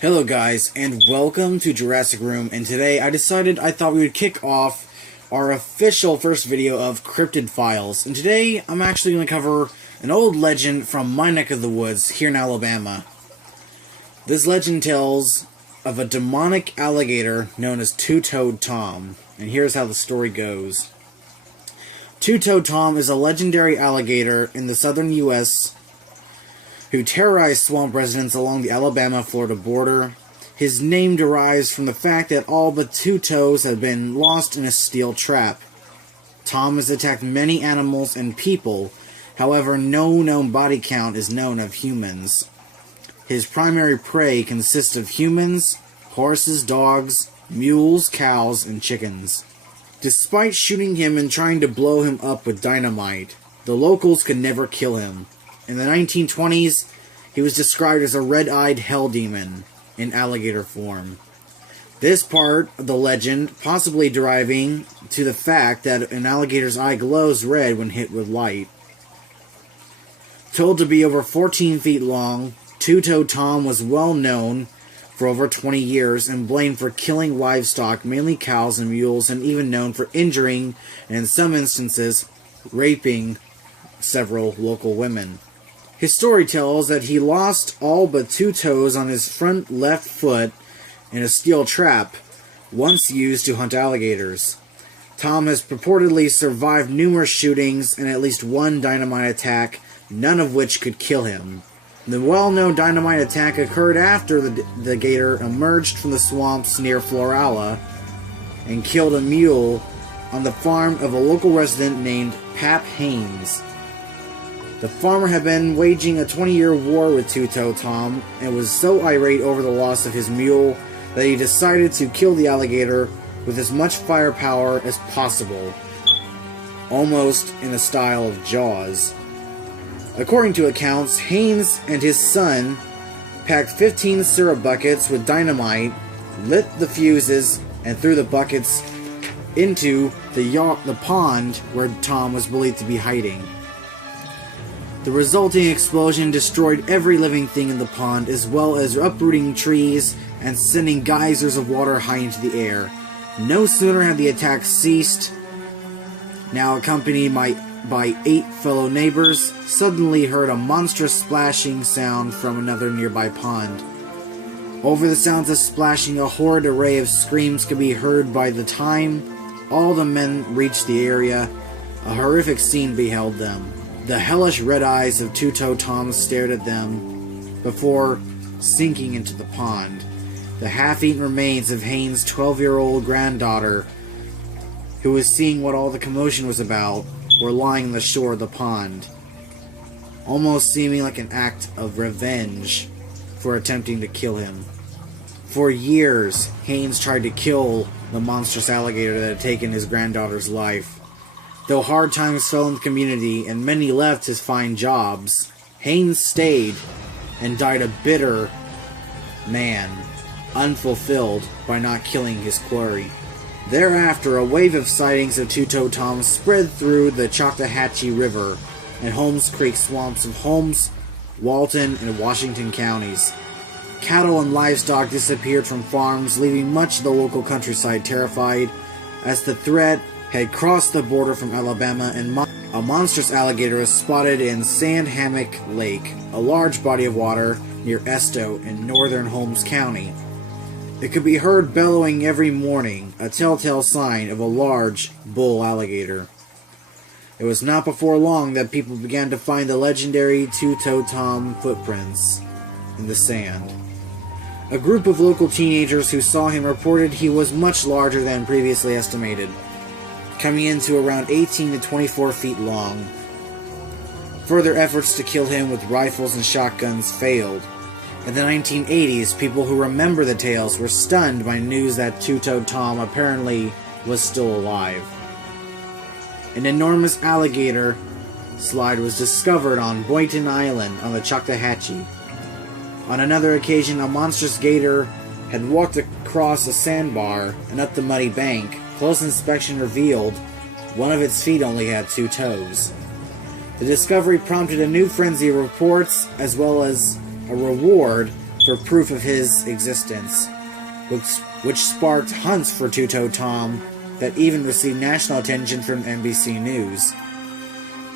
Hello guys, and welcome to Jurassic Room, and today I thought we would kick off our official first video of Cryptid Files. And today I'm actually going to cover an old legend from my neck of the woods here in Alabama. This legend tells of a demonic alligator known as Two-Toed Tom, and here's how the story goes. Two-Toed Tom is a legendary alligator in the southern U.S. who terrorized swamp residents along the Alabama-Florida border. His name derives from the fact that all but two toes have been lost in a steel trap. Tom has attacked many animals and people, however no known body count is known of humans. His primary prey consists of humans, horses, dogs, mules, cows, and chickens. Despite shooting him and trying to blow him up with dynamite, the locals could never kill him. In the 1920s, he was described as a red-eyed hell demon in alligator form. This part of the legend possibly deriving to the fact that an alligator's eye glows red when hit with light. Told to be over 14 feet long, Two-Toed Tom was well known for over 20 years and blamed for killing livestock, mainly cows and mules, and even known for injuring, and in some instances, raping several local women. His story tells that he lost all but two toes on his front left foot in a steel trap, once used to hunt alligators. Tom has purportedly survived numerous shootings and at least one dynamite attack, none of which could kill him. The well-known dynamite attack occurred after the gator emerged from the swamps near Florala and killed a mule on the farm of a local resident named Pap Haynes. The farmer had been waging a 20-year war with Two-Toed Tom and was so irate over the loss of his mule that he decided to kill the alligator with as much firepower as possible, almost in the style of Jaws. According to accounts, Haynes and his son packed 15 syrup buckets with dynamite, lit the fuses, and threw the buckets into the pond where Tom was believed to be hiding. The resulting explosion destroyed every living thing in the pond, as well as uprooting trees and sending geysers of water high into the air. No sooner had the attack ceased, now accompanied by 8 fellow neighbors, suddenly heard a monstrous splashing sound from another nearby pond. Over the sounds of splashing, a horrid array of screams could be heard. By the time all the men reached the area, a horrific scene beheld them. The hellish red eyes of Two-Toed Tom stared at them before sinking into the pond. The half-eaten remains of Haynes' 12-year-old granddaughter, who was seeing what all the commotion was about, were lying on the shore of the pond, almost seeming like an act of revenge for attempting to kill him. For years, Haynes tried to kill the monstrous alligator that had taken his granddaughter's life. Though hard times fell in the community and many left to find jobs, Haynes stayed and died a bitter man, unfulfilled by not killing his quarry. Thereafter, a wave of sightings of Two-Toed Tom spread through the Choctawhatchee River and Holmes Creek swamps of Holmes, Walton, and Washington counties. Cattle and livestock disappeared from farms, leaving much of the local countryside terrified, as the threat had crossed the border from Alabama, and a monstrous alligator was spotted in Sand Hammock Lake, a large body of water near Esto in northern Holmes County. It could be heard bellowing every morning, a telltale sign of a large bull alligator. It was not before long that people began to find the legendary Two-Toed Tom footprints in the sand. A group of local teenagers who saw him reported he was much larger than previously estimated, coming into around 18 to 24 feet long. Further efforts to kill him with rifles and shotguns failed. In the 1980s, people who remember the tales were stunned by news that Two-Toed Tom apparently was still alive. An enormous alligator slide was discovered on Boynton Island on the Choctawhatchee. On another occasion, a monstrous gator had walked across a sandbar and up the muddy bank. Close inspection revealed one of its feet only had 2 toes. The discovery prompted a new frenzy of reports, as well as a reward for proof of his existence, which sparked hunts for Two-Toed Tom that even received national attention from NBC News.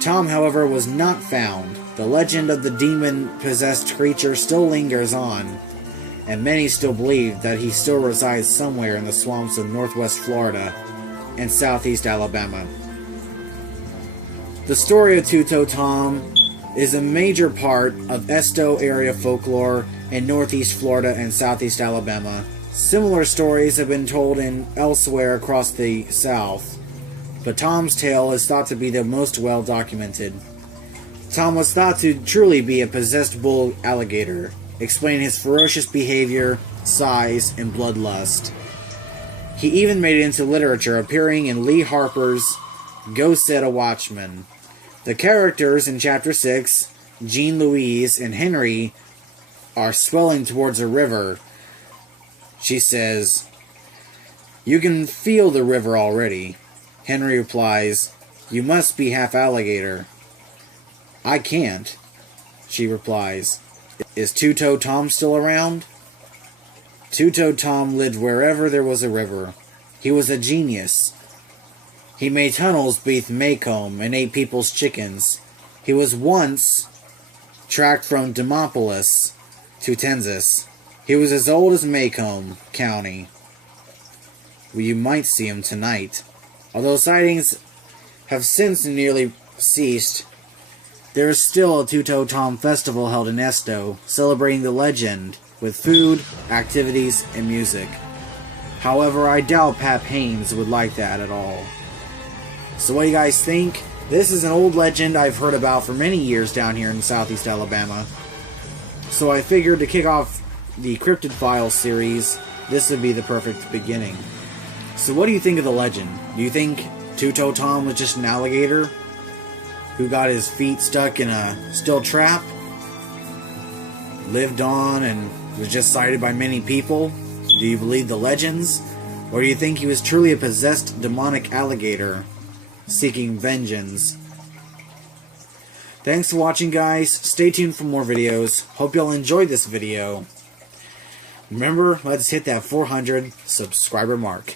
Tom, however, was not found. The legend of the demon-possessed creature still lingers on, and many still believe that he still resides somewhere in the swamps of northwest Florida and southeast Alabama. The story of Two-Toed Tom is a major part of Esto area folklore in northeast Florida and southeast Alabama. Similar stories have been told elsewhere across the South, but Tom's tale is thought to be the most well documented. Tom was thought to truly be a possessed bull alligator, explaining his ferocious behavior, size, and bloodlust. He even made it into literature, appearing in Lee Harper's Go Set a Watchman. The characters in Chapter 6, Jean Louise and Henry, are swelling towards a river. She says, "You can feel the river already." Henry replies, "You must be half alligator." "I can't," she replies. "Is Two-Toed Tom still around?" Two-Toed Tom lived wherever there was a river. He was a genius. He made tunnels beneath Maycomb and ate people's chickens. He was once tracked from Demopolis to Tensas. He was as old as Maycomb County. Well, you might see him tonight. Although sightings have since nearly ceased, there is still a Two-Toed Tom festival held in Esto, celebrating the legend with food, activities, and music. However, I doubt Pap Haynes would like that at all. So what do you guys think? This is an old legend I've heard about for many years down here in southeast Alabama. So I figured to kick off the Cryptid Files series, this would be the perfect beginning. So what do you think of the legend? Do you think Two-Toed Tom was just an alligator who got his feet stuck in a steel trap, lived on, and was just sighted by many people? Do you believe the legends? Or do you think he was truly a possessed demonic alligator seeking vengeance? Thanks for watching, guys. Stay tuned for more videos. Hope y'all enjoyed this video. Remember, let's hit that 400 subscriber mark.